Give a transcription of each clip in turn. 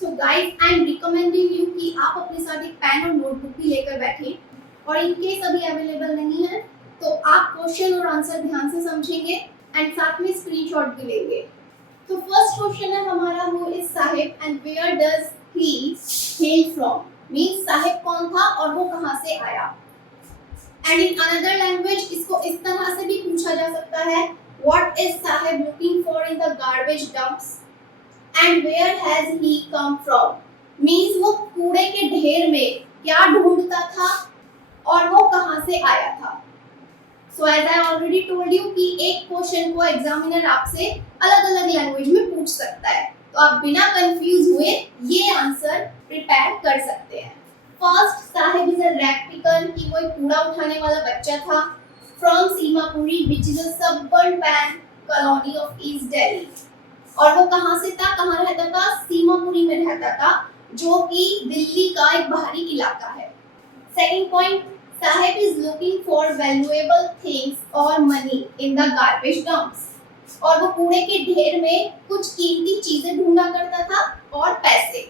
So guys, I am recommending you कि आप अपने साथ एक पेन और नोटबुक भी लेकर बैठें, और इन केस अभी अवेलेबल नहीं है तो आप क्वेश्चन और आंसर ध्यान से समझेंगे एंड साथ में स्क्रीनशॉट भी लेंगे। तो फर्स्ट क्वेश्चन है हमारा, who is Saheb and where does he hail from. Means Saheb कौन था और वो कहां से आया। एंड इन अनदर लैंग्वेज इसको इस तरह से भी पूछा जा सकता है, what is Saheb looking for in the garbage dumps and where has he come from. Means वो कूड़े के ढेर में क्या ढूंढता था और वो कहां से आया था। So as I already told you कि एक क्वेश्चन को एग्जामिनर आपसे अलग अलग लैंग्वेज में पूछ सकता है, तो आप बिना कंफ्यूज हुए ये आंसर प्रिपेयर कर सकते हैं। First, Sahib is a rag picker, कि वो एक कूड़ा उठाने वाला बच्चा था, from Seemapuri which is a suburban colony of east Delhi. और वो कहां से था, कहां रहता था, सीमापुरी में रहता था, जो कि दिल्ली का एक बाहरी इलाका है। Second point, Sahib is looking for valuable things और money in the garbage dumps. और वो कूड़े के ढेर में कुछ कीमती चीजें ढूंढा करता था और पैसे।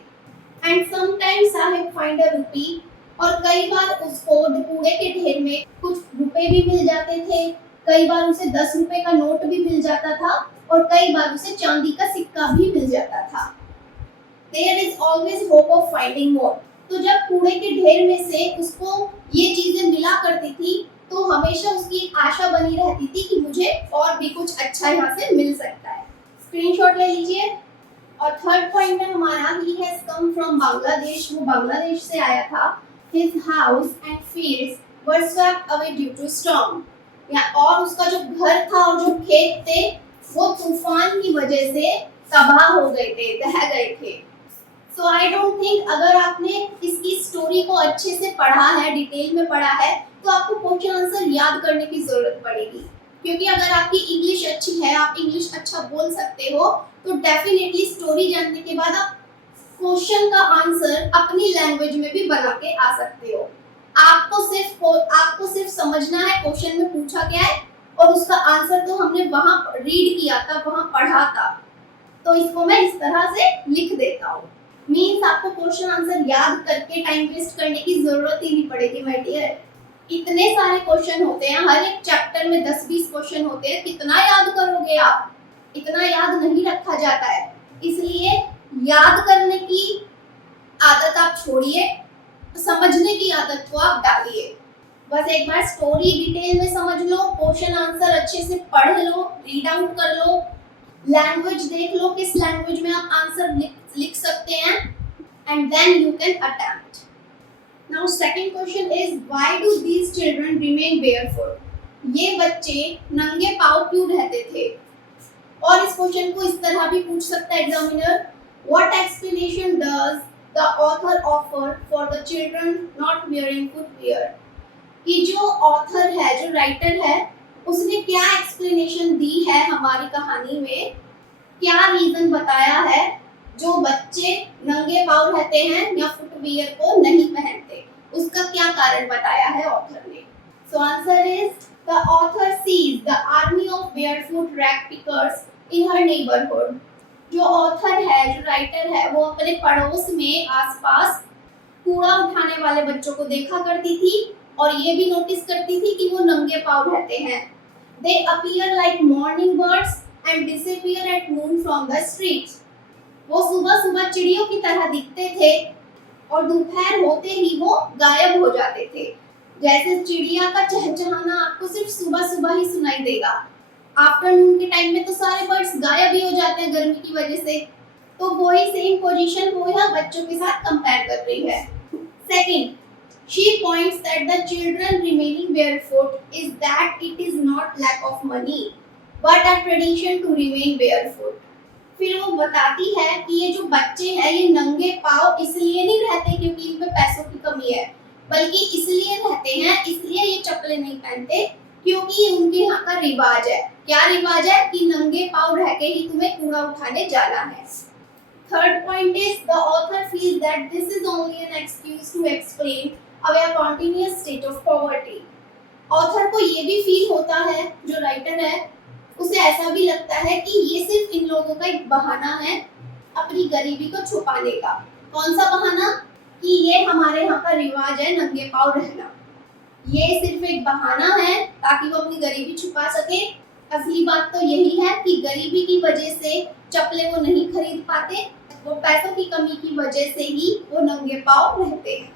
And sometimes Sahib find a रूपी, और कई बार उसको कूड़े के ढेर में कुछ रुपए भी मिल जाते थे, कई बार उसे 10 रुपए का नोट भी मिल जाता था, और कई बार उसे चांदी का सिक्का भी मिल जाता था। There is always hope of finding more। तो जब कूड़े के ढेर में से उसको ये चीजें मिला करती थी तो हमेशा उसकी एक आशा बनी रहती थी कि मुझे और भी कुछ अच्छा यहाँ से मिल सकता है। स्क्रीनशॉट ले लीजिए। और थर्ड पॉइंट है हमारा, he has come from Bangladesh, वो बांग्लादेश से आया था। His house and fields were swept away due to storm। या और उसका जो घर था और जो खेत थे वो तूफान की वजह से तबाह हो गए थे, बह गए थे। सो आई डोंट थिंक अगर आपने इसकी स्टोरी को अच्छे से पढ़ा है, डिटेल में पढ़ा है, तो आपको क्वेश्चन आंसर याद करने की जरूरत पड़ेगी। क्योंकि अगर आपकी इंग्लिश अच्छी है, आप इंग्लिश अच्छा बोल सकते हो, तो डेफिनेटली स्टोरी जानने के बाद आप क्वेश्चन का आंसर अपनी लैंग्वेज में भी बना के आ सकते हो। आपको सिर्फ समझना है क्वेश्चन में पूछा क्या है, और उसका आंसर तो हमने वहां रीड किया था, वहां पढ़ा था। तो इसको मैं इस तरह से लिख देता हूँ। मीन्स आपको क्वेश्चन आंसर याद करके टाइम वेस्ट करने की जरूरत ही नहीं पड़ेगी माय डियर। इतने सारे क्वेश्चन होते हैं, हर एक चैप्टर में 10-20 क्वेश्चन होते हैं, कितना याद करोगे आप। इतना याद नहीं रखा जाता है, इसलिए याद करने की आदत आप छोड़िए, समझने की आदत को आप डालिए। बस एक बार स्टोरी डिटेल में समझ लो, क्वेश्चन आंसर अच्छे से पढ़ लो, रीड आउट कर लो, लैंग्वेज देख लो किस लैंग्वेज में आप आंसर लिख सकते हैं, and then you can attempt. Now second question is, why do these children remain barefoot. ये बच्चे नंगे पांव क्यों रहते थे। और इस क्वेश्चन को इस तरह भी पूछ सकता है examiner, what explanation does the author offer for the children not wearing footwear. कि जो ऑथर है, जो राइटर है, उसने क्या एक्सप्लेनेशन दी है हमारी कहानी में, क्या रीजन बताया है जो बच्चे नंगे पांव रहते हैं या फुटवियर को नहीं पहनते, उसका क्या कारण बताया है ऑथर ने। So answer is, the author sees the army of barefoot rag pickers in her neighbourhood. जो ऑथर है, जो राइटर है, वो अपने पड़ोस में आसपास कूड़ा उठाने वाले बच्चों को देखा करती थी, और ये भी नोटिस करती थी कि वो नंगे पांव रहते हैं। They appear like morning birds and disappear at noon from the streets। वो सुबह सुबह चिड़ियों की तरह दिखते थे और दोपहर होते ही वो गायब हो जाते थे। जैसे चिड़िया का चहचहाना आपको सिर्फ सुबह सुबह ही सुनाई देगा, आफ्टरनून के टाइम में तो सारे बर्ड्स गायब ही हो जाते हैं गर्मी की वजह से। तो वही सेम पोजीशन वो यहाँ बच्चों के साथ कंपेयर कर रही है। Second, she points that the children remaining barefoot is that it is not lack of money but a tradition to remain barefoot। फिर वो बताती है कि ये जो बच्चे हैं ये नंगे पांव इसलिए नहीं रहते क्योंकि इन पे पैसों की कमी है, बल्कि इसलिए रहते हैं, इसलिए ये चप्पलें नहीं पहनते क्योंकि उनके यहाँ का रिवाज है। क्या रिवाज है कि नंगे पांव रह के ही तुम्हें कूड़ा उठाने जाना है। Third point is, the author feels that this is only an excuse to explain a continuous state of poverty। Author को ये भी फील होता है, जो राइटर है उसे ऐसा भी लगता है कि ये सिर्फ इन लोगों का एक बहाना है अपनी गरीबी को छुपाने का। कौन सा बहाना? कि ये हमारे यहाँ का रिवाज है नंगे पाँव रहना। ये सिर्फ एक बहाना है ताकि वो अपनी गरीबी छुपा सके। असली बात तो यही है कि गरीबी की वजह से चप्पलें वो नहीं खरीद पाते, वो पैसों की कमी की वजह से ही वो नंगे पाँव रहते हैं।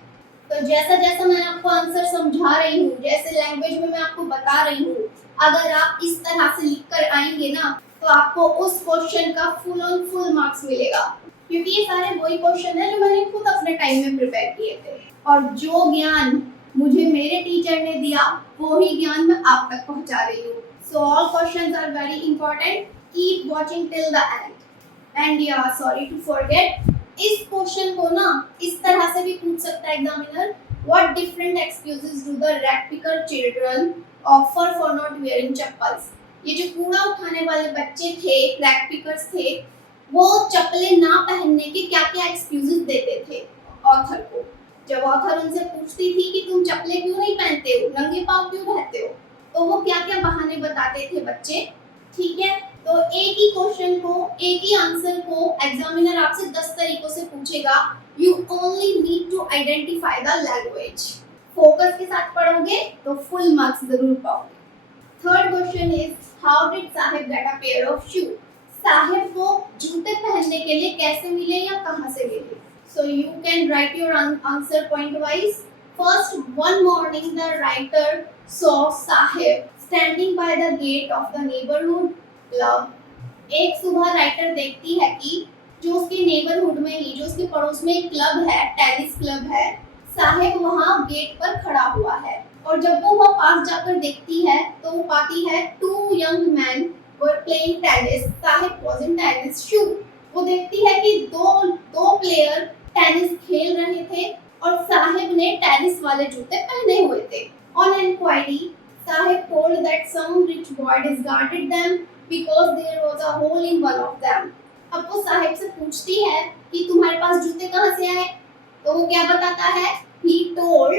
तो जैसा जैसा मैं आपको आंसर समझा रही हूँ, जैसे लैंग्वेज में मैं आपको बता रही हूँ, अगर आप इस तरह से लिख कर आएंगे ना तो आपको उस क्वेश्चन का फुल ऑन फुल मार्क्स मिलेगा, क्योंकि ये सारे वही क्वेश्चन है जो मैंने खुद अपने टाइम में प्रिपेयर किए थे। और जो ज्ञान मुझे मेरे टीचर ने दिया वो ही ज्ञान मैं आप तक पहुंचा रही हूँ। So all questions are very important, keep watching till the end. And या सॉरी टू फॉरगेट, इस क्वेश्चन को ना इस तरह से भी पूछ सकता है examiner, what different excuses do the rag picker children offer for not wearing chappals. ये जो कूड़ा उठाने वाले बच्चे थे, रैग पिकर्स थे, वो चप्पलें ना पहनने के क्या क्या एक्सक्यूजेस देते थे ऑथर को। जब ऑथर उनसे पूछती थी कि तुम चप्पलें क्यों नहीं पहनते हो, नंगे पाँव क्यों रहते हो, तो वो क्या क्या बहाने बताते थे बच्चे। ठीक है, तो एक ही क्वेश्चन को, एक ही आंसर को एग्जामिनर आपसे 10 तरीकों से पूछेगा। You only need to identify the language. Focus के साथ पढ़ोगे तो फुल मार्क्स जरूर पाओगे। Third question is, how did Sahib get a pair of shoe. Sahib को जूते पहनने के लिए कैसे मिले या कहाँ से मिले। So you can write your answer point wise. First, one morning the writer saw Saheb standing by the gate of the neighbourhood club. एक सुबह राइटर देखती है कि जो उसके नेबरहुड में ही, जो उसके पड़ोस में एक क्लब है, टेनिस क्लब है, साहिब वहाँ गेट पर खड़ा हुआ है। और जब वो वहाँ पास जाकर देखती है तो वो पाती है two young man were playing tennis, Sahib was in tennis shoe. वो देखती है कि दो प्लेयर टेनिस खेल रहे थे और साहिब ने टेनिस वाले जूते पहने हुए थे। On inquiry, Saheb told that some rich boy discarded them because there was a hole in one of them. अब वो साहिब से पूछती है कि तुम्हारे पास जूते कहाँ से आए, तो वो क्या बताता है, he told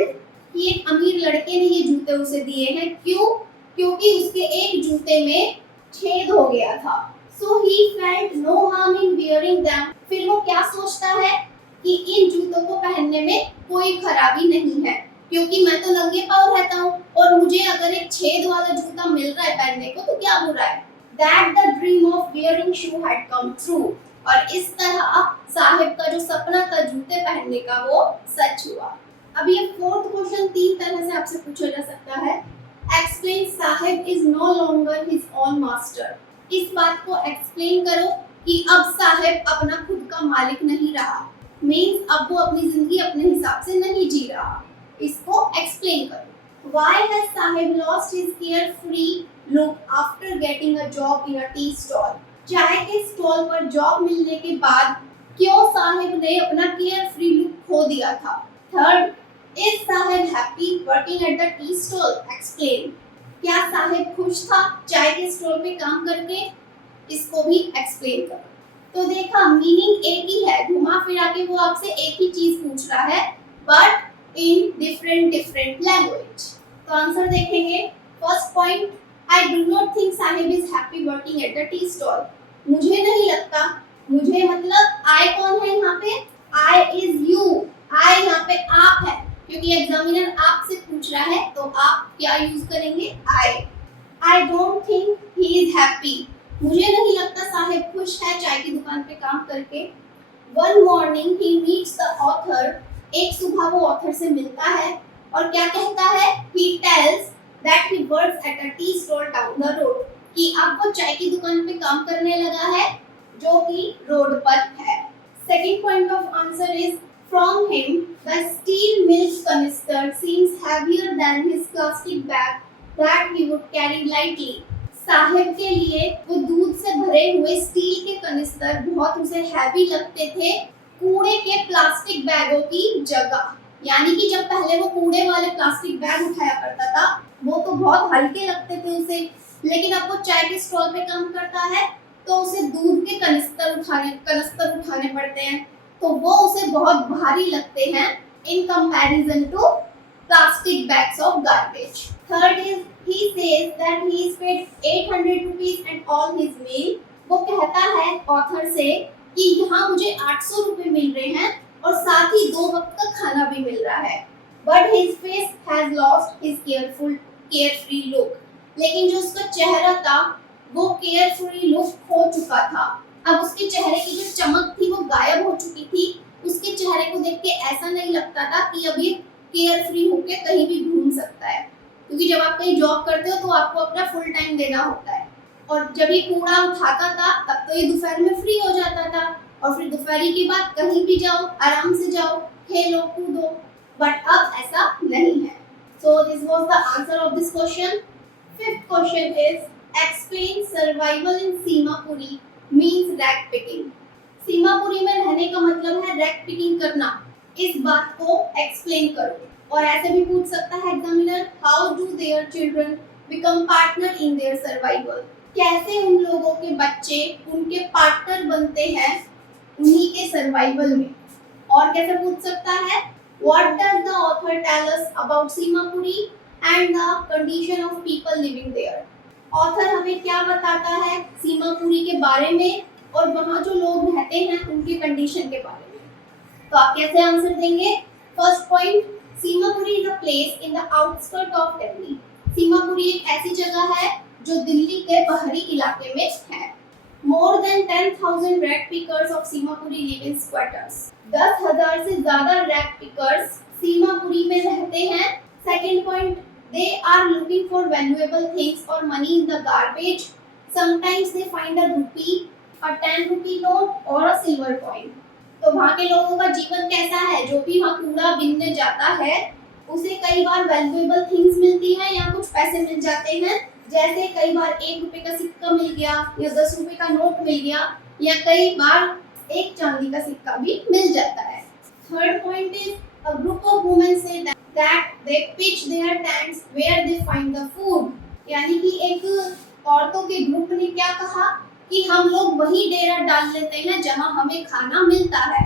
कि एक अमीर लड़के ने ये जूते उसे दिए हैं। क्यों? क्योंकि उसके एक जूते में छेद हो गया था। So he felt no harm in wearing them. फिर वो क्या सोचता है कि इन जूतों को पहनने में कोई खराबी नहीं है, क्योंकि मैं तो नंगे पाँव रहता हूँ और मुझे अगर एक छेद वाला जूता मिल रहा है पहनने को तो क्या बुरा है। That the dream of wearing shoe had come true. और इस तरह साहिब का जो सपना था जूते पहनने का वो सच हुआ। अब ये फोर्थ क्वेश्चन 3 तरह से आपसे पूछा जा सकता है। Explain Sahib is no longer his own master. इस बात को एक्सप्लेन करो कि अब साहिब अपना खुद का मालिक नहीं रहा, मीन्स अब वो अपनी जिंदगी अपने हिसाब से नहीं जी रहा। इसको एक्सप्लेन करो। Why has Sahib lost his carefree look after getting a job in a tea stall? चाय के स्टॉल पर जॉब मिलने के बाद क्यों साहिब ने अपना केयरफ्री लुक खो दिया था। Third, is Sahib happy working at the tea stall? Explain. क्या साहिब खुश था चाय के स्टॉल पे काम करके? इसको भी एक्सप्लेन करो। तो देखा, मीनिंग एक ही है, घुमा फिरा के वो आपसे एक ही चीज पूछ रहा है, बट इन डिफरेंट लैंग्वेज। तो आंसर देखेंगे। First point, I do not think Sahib is happy working at the tea stall. मुझे नहीं लगता, मुझे मतलब आई कौन है यहाँ पे, आई इज यू, आई यहाँ पे आप है, क्योंकि एग्जामिनर आपसे पूछ रहा है तो आप क्या यूज करेंगे, I don't think he is happy. मुझे नहीं लगता साहिब खुश है चाय की दुकान पे काम करके। One morning he meets the author, एक सुबह वो ऑथर से मिलता है और क्या कहता है, he tells that he works at a tea stall down the road, कि अब वो चाय की दुकान पे काम करने लगा है जो कि रोड पर है। Second point of answer is, from him the steel milk canister seems heavier than his plastic bag that he would carry lightly. Sahib के लिए वो दूध से भरे हुए स्टील के कनिस्टर बहुत उसे हैवी लगते थे कूड़े के प्लास्टिक बैगों की जगह। यानी कि जब पहले वो कूड़े वाले प्लास्टिक बैग उठाया करता था वो तो बहुत हल्के लगते थे उसे, लेकिन अब वो चाय के स्टॉल पे काम करता है तो उसे दूध के कनिस्टर उठाने पड़ते हैं, तो वो उसे बहुत भारी लगते हैं in comparison to plastic bags of garbage. Third is, he says that he is paid 800 rupees and all his meal. वो कहता है ऑथर से कि यहाँ मुझे 800 रुपए मिल रहे हैं और साथ ही 2 वक्त का खाना भी मिल रहा है। But his face has lost his carefree look. लेकिन जो उसका चेहरा था वो केयरफ्री लुक खो चुका था। अब उसके चेहरे की जो चमक थी वो गायब हो चुकी थी। उसके चेहरे को देख के ऐसा नहीं लगता था कि अब ये केयरफ्री होके कहीं भी घूम सकता है, क्योंकि जब आप कहीं जॉब करते हो तो आपको अपना फुल टाइम देना होता है, और जब ये कूड़ा उठाता था तब तो ये दोपहर में फ्री हो जाता था, और फिर दोपहरी के बाद कहीं भी जाओ, आराम से जाओ, खेलो कूदो। बट अब ऐसा नहीं है। So this was the answer of this question. Fifth question is explain survival in Seemapuri means rag picking. Seemapuri में रहने का मतलब है रैग पिकिंग करना। इस बात को एक्सप्लेन करो। और ऐसे भी पूछ सकता है examiner, how do their children become partner in their survival. कैसे उन लोगों के बच्चे उनके पार्टनर बनते हैं उन्हीं के सर्वाइवल में। और कैसे पूछ सकता है, what does the author tell us about Seemapuri and the condition of people living there. Author हमें क्या बताता है सीमापुरी के बारे में और वहाँ जो लोग रहते हैं उनकी कंडीशन के बारे में। तो आप कैसे आंसर देंगे। First point, Seemapuri is a place in the outskirt of Delhi. Seemapuri एक ऐसी जगह है जो दिल्ली के बाहरी इलाके में है। मोर than 10,000 rag pickers of Seemapuri live in squatters. 10,000 से ज्यादा रैग पिकर्स सीमापुरी में रहते हैं। Second point, they are looking for valuable things or money in the garbage. Sometimes they find a rupee, a 10 rupee note or a silver coin. तो वहाँ के लोगों का जीवन कैसा है, जो भी वहाँ कूड़ा बिनने जाता है उसे कई बार वैल्यूएबल थिंग्स मिलती हैं या कुछ पैसे मिल जाते हैं। जैसे कई बार 1 रुपए का सिक्का मिल गया या 10 रुपए का नोट मिल गया या कई बार एक चांदी का सिक्का भी मिल जाता है। Third point is a group of women say that they pitch their tents where they find the food. यानी कि एक औरतों के ग्रुप ने क्या कहा कि हम लोग वही डेरा डाल लेते हैं जहां हमें खाना मिलता है,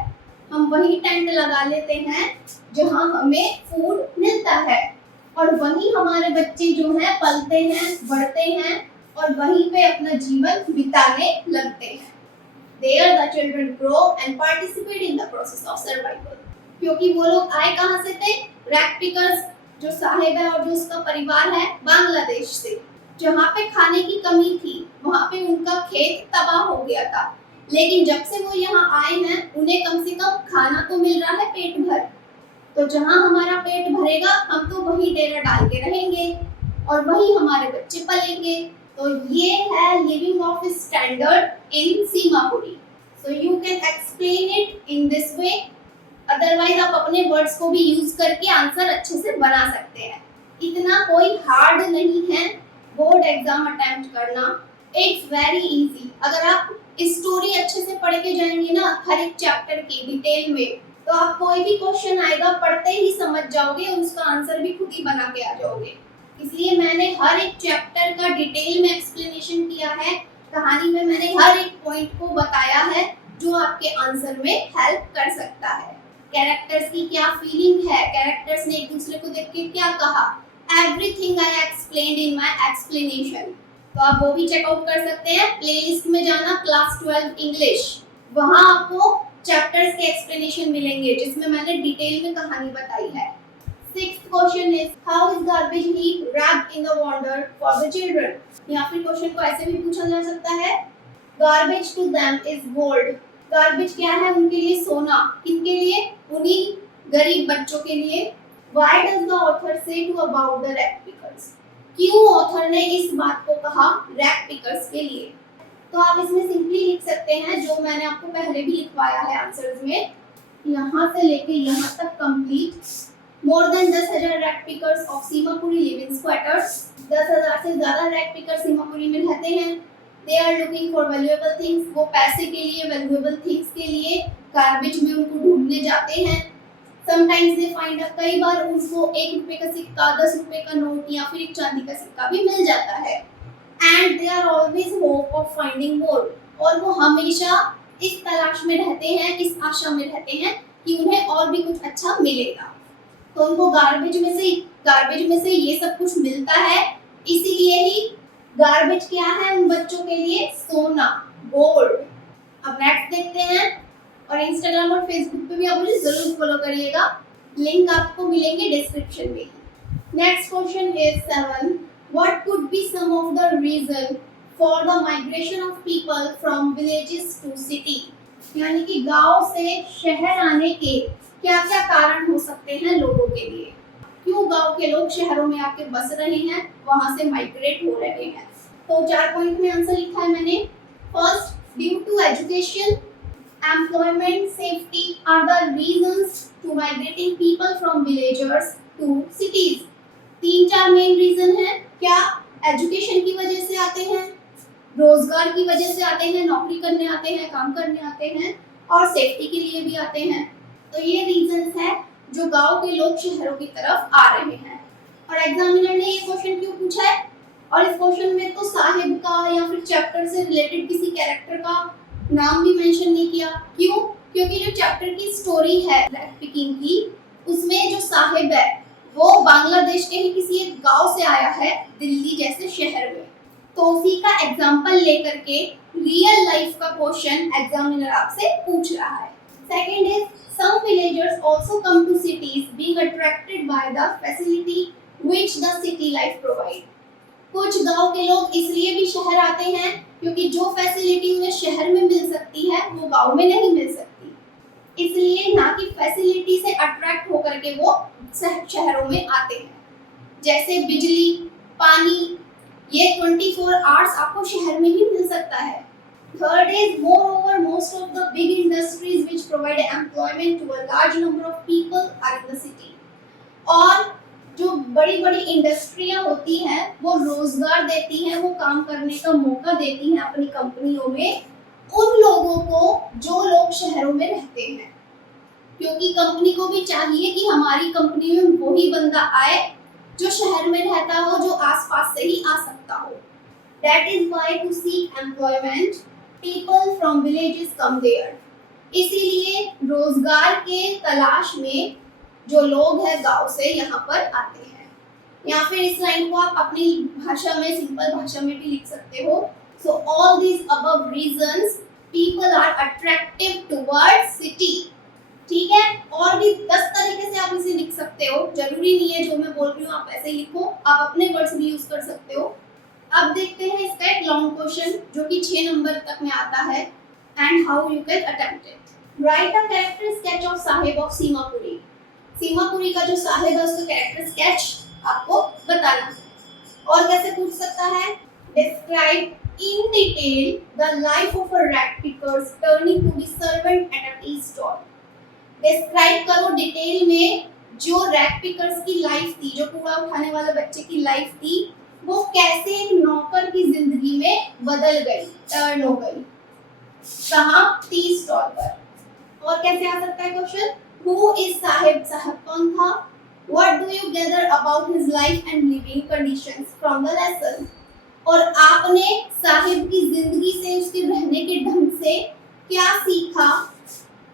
हम वही टेंट लगा लेते हैं जहां हमें फूड मिलता है, और वहीं हमारे बच्चे जो हैं पलते हैं, बढ़ते हैं और वहीं पे अपना जीवन बिताने लगते हैं। There the children grow and participate in the process of survival. क्योंकि वो लोग आए कहाँ से थे, रैग पिकर्स जो साहिब है और जो उसका परिवार है बांग्लादेश से, जहाँ पे खाने की कमी थी, वहाँ पे उनका खेत तबाह हो गया था, लेकिन जब से वो यहाँ आए हैं उन्हें कम से कम खाना तो मिल रहा है पेट भर। तो जहाँ हमारा पेट भरेगा हम तो वही डेरा डाल के रहेंगे और वही हमारे बच्चे पलेंगे। तो ये है living of standard in Seemapuri. So you can explain it in this way, otherwise आप अपने वर्ड्स को भी यूज करके आंसर अच्छे से बना सकते हैं। इतना कोई हार्ड नहीं है बोर्ड एग्जाम अटेम्प्ट करना, इट्स वेरी इजी। अगर आप स्टोरी अच्छे से पढ़ के जाएंगे ना हर एक चैप्टर की डिटेल में, तो आप कोई भी क्वेश्चन आएगा पढ़ते ही समझ जाओगे और उसका आंसर भी खुद ही बना के आ जाओगे। इसलिए मैंने हर एक चैप्टर का डिटेल में एक्सप्लेनेशन किया है। कहानी में मैंने हर एक पॉइंट को बताया है जो आपके आंसर में हेल्प कर सकता है। कैरेक्टर्स की क्या फीलिंग है, कैरेक्टर्स ने एक दूसरे को देख के क्या कहा, everything I explained in my explanation. तो आप वो भी चेकआउट कर सकते हैं। प्लेलिस्ट में जाना क्लास 12 इंग्लिश, वहाँ आपको चैप्टर्स के एक्सप्लेनेशन मिलेंगे जिसमें मैंने डिटेल में कहानी बताई है। Sixth question is how is garbage heap wrapped in the wonder for the children. या फिर क्वेश्चन को ऐसे भी पूछा जा सकता है, garbage to them is gold. Garbage क्या है उनके लिए सोना, किनके लिए, उन्हीं गरीब बच्चों के लिए। Why does the author say to about the rag pickers. क्यों ऑथर ने इस बात को कहा रैग पिकर्स के लिए। तो आप इसमें सिंपली लिख सकते हैं जो मैंने आपको पहले भी लिखवाया है आंसर्स में, यहाँ से लेके यहाँ तक complete. More than 10,000 rag pickers of Seemapuri live in squatters. 10,000 से ज्यादा रैग पिकर सीमापुरी में रहते हैं। They are looking for valuable things, वो पैसे के लिए, वैल्यूएबल थिंग्स के लिए गार्बेज में उनको ढूंढने जाते हैं। समटाइम्स दे फाइंड, कई बार उनको 1 रुपए का सिक्का, 10 रुपए का नोट या फिर एक चांदी का सिक्का भी मिल जाता है। And they are always hope of finding more, और वो हमेशा इस तलाश में रहते हैं, इस आशा में रहते हैं कि उन्हें और भी कुछ अच्छा मिलेगा। तो उनको गार्बेज में से ये सब कुछ मिलता है। इसीलिए ही गार्बेज क्या है उन बच्चों के लिए, सोना, गोल्ड। अब नेक्स्ट देखते हैं, और इंस्टाग्राम और फेसबुक पे भी आप मुझे जरूर फॉलो करिएगा, लिंक आपको मिलेंगे डिस्क्रिप्शन में। Next question is 7, what could be some of the reason for the migration of people from villages to city, यानी कि गांव से शहर आने के क्या क्या कारण हो सकते हैं लोगों के लिए, क्यों गांव के लोग शहरों में आके बस रहे हैं, वहां से माइग्रेट हो रहे हैं। तो 4 पॉइंट में आंसर लिखा है मैंने। First, due to education, employment, safety are the reasons to migrating people from villagers to cities. 3-4 main reason है। क्या? एजुकेशन की वजह से आते हैं, रोजगार की वजह से आते हैं, नौकरी करने आते हैं, काम करने आते हैं, और सेफ्टी के लिए भी आते हैं। तो ये रीजंस है जो गांव के लोग शहरों की तरफ आ रहे हैं। और एग्जामिनर ने ये क्वेश्चन क्यों पूछा है, और इस क्वेश्चन में तो साहिब का या फिर चैप्टर से रिलेटेड किसी कैरेक्टर का नाम भी मेंशन नहीं किया। क्यों? क्योंकि जो चैप्टर की स्टोरी है लैंड पिकिंग की, उसमें जो साहिब है वो बांग्लादेश के ही किसी एक गांव से आया है, दिल्ली जैसे शहर में। तो उसी का एग्जांपल लेकर के रियल लाइफ का क्वेश्चन एग्जामिनर आपसे पूछ रहा है। Second is, some villagers also come to cities being attracted by the facility which the city life provide. कुछ गांव के लोग इसलिए भी शहर आते हैं क्योंकि जो फैसिलिटी उन्हें शहर में मिल सकती है वो गांव में नहीं मिल सकती, इसलिए ना कि फैसिलिटी से अट्रैक्ट होकर के वो शहरों में आते हैं। जैसे बिजली, पानी, ये 24 आवर्स आपको शहर में ही मिल सकता है। Third is, moreover, most of the big industries which provide employment to a large number of people are in the city. और जो बड़ी-बड़ी इंडस्ट्रियां होती हैं वो रोजगार देती हैं, वो काम करने का मौका देती हैं अपनी कंपनियों में उन लोगों को जो लोग शहरों में रहते हैं, क्योंकि कंपनी को भी चाहिए कि हमारी कंपनी में वही बंदा आए जो शहर में रहता हो, जो आसपास से ही आ सकता हो। That is why to seek employment people from villages come there. इसीलिए रोजगार के तलाश में जो लोग हैं गांव से यहाँ पर आते हैं। या फिर इस लाइन को आप अपनी भाषा में, सिंपल भाषा में भी लिख सकते हो। So all these above reasons people are attractive towards city. ठीक है, और भी 10 तरीके से आप इसे लिख सकते हो, जरूरी नहीं है जो मैं बोल रही हूँ आप ऐसे लिखो, आप अपने वर्ड्स भी यूज कर सकते हो। अब देखते हैं इसका एक लॉन्ग क्वेश्चन जो कि 6 नंबर तक में आता है, and how you can attempt it. Right a character sketch of Sahib of Seemapuri. Seemapuri का जो साहिब है उसका कैरेक्टर स्केच आपको बताना है। और कैसे पूछ सकता है? Describe in detail the life of a rag picker turning to be servant at a tea stall. Describe करो डिटेल में जो रैग पिकर्स की लाइफ थी, जो कूड़ा उठाने वाले बच्चे की लाइफ थी, वो कैसे एक नौकर की जिंदगी में बदल गई, टर्न हो गई। कहाँ? टी स्टॉल पर। और कैसे आ सकता है question? Who is Sahib? Sahib कौन था? What do you gather about his life and living conditions from the lesson. और आपने साहिब की जिंदगी से, उसके रहने के ढंग से क्या सीखा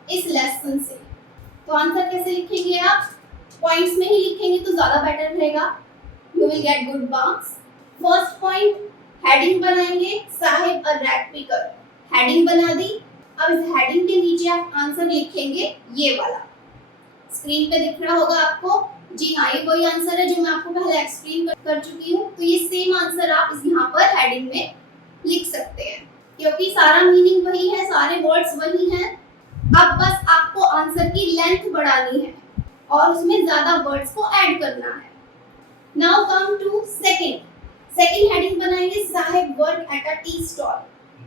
इस लेसन से। तो आंसर कैसे लिखेंगे आप? पॉइंट्स में ही लिखेंगे तो ज्यादा बेटर रहेगा, you will get good marks. First point, heading बनाएंगे, साहिब और रैग पिकर। हेडिंग बना दी। अब इस हेडिंग के नीचे आप आंसर लिखेंगे ये वाला, स्क्रीन पे दिख रहा होगा आपको। जी हाँ, ये वही आंसर है जो मैं आपको पहले एक्सप्लेन कर चुकी हूँ। तो ये सेम आंसर आप इस यहाँ पर हेडिंग में लिख सकते हैं, क्योंकि सारा मीनिंग वही है, सारे वर्ड्स वही हैं। अब बस आपको आंसर की लेंथ बढ़ानी है और उसमें ज्यादा वर्ड्स को ऐड करना है। Now come to second heading बनाएंगे, Sahib work at a tea stall.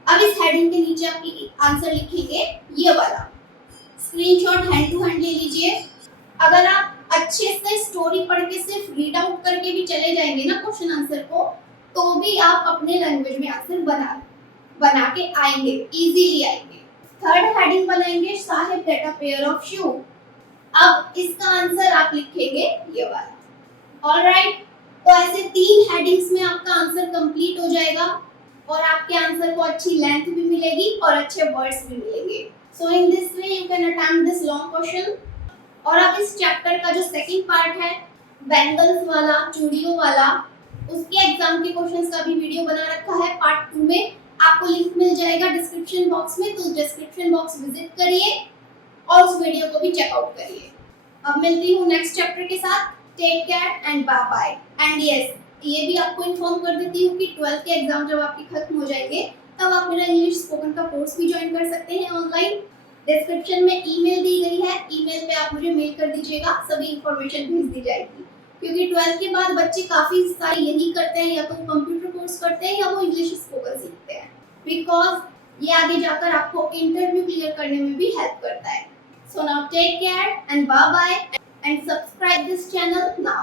अब इस हेडिंग के नीचे आपकी आंसर लिखेंगे ये वाला, स्क्रीनशॉट हैंड टू हैंड ले लीजिए। अगर आप अच्छे से स्टोरी पढ़ के सिर्फ रीड आउट करके भी चले जाएंगे ना क्वेश्चन आंसर को, तो भी आप अपने लैंग्वेज में आंसर बना के आएंगे, इजीली आएंगे। थर्ड हेडिंग बनाएंगे, Sahib get a pair of shoe. अब इसका आंसर आप लिखेंगे ये वाला। ऑलराइट, तो ऐसे 3 हेडिंग्स में आपका आंसर कंप्लीट हो जाएगा और आपके आंसर को अच्छी लेंथ भी मिलेगी और अच्छे वर्ड्स भी मिलेंगे। So in this way you can attempt this long question. और अब इस चैप्टर का जो सेकंड पार्ट है, बैंगल्स वाला, चूड़ियों वाला, उसके एग्जाम के क्वेश्चंस का भी वीडियो बना रखा है पार्ट 2 में, आपको लिंक मिल जाएगा डिस्क्रिप्शन बॉक्स में, तो डिस्क्रिप्शन बॉक्स विजिट करिए और उस वीडियो को भी चेकआउट करिए। अब मिलती हूँ नेक्स्ट चैप्टर के साथ। Take care and bye bye. And yes, ये भी आपको इन्फॉर्म कर देती हूँ कि 12th के एग्जाम जब आपके खत्म हो जाएंगे तब आप मेरा इंग्लिश स्पोकन का कोर्स भी ज्वाइन कर सकते हैं ऑनलाइन। डिस्क्रिप्शन में ईमेल दी गई है, ईमेल पे आप मुझे मेल कर दीजिएगा, सभी इंफॉर्मेशन भेज दी जाएगी। क्योंकि 12th के बाद बच्चे काफी सारे यही करते हैं, या तो कंप्यूटर कोर्स करते हैं या वो इंग्लिश स्पोकन सीखते हैं, बिकॉज ये आगे जाकर आपको इंटरव्यू क्लियर करने में भी हेल्प करता है। So now take care and bye bye and subscribe this channel now.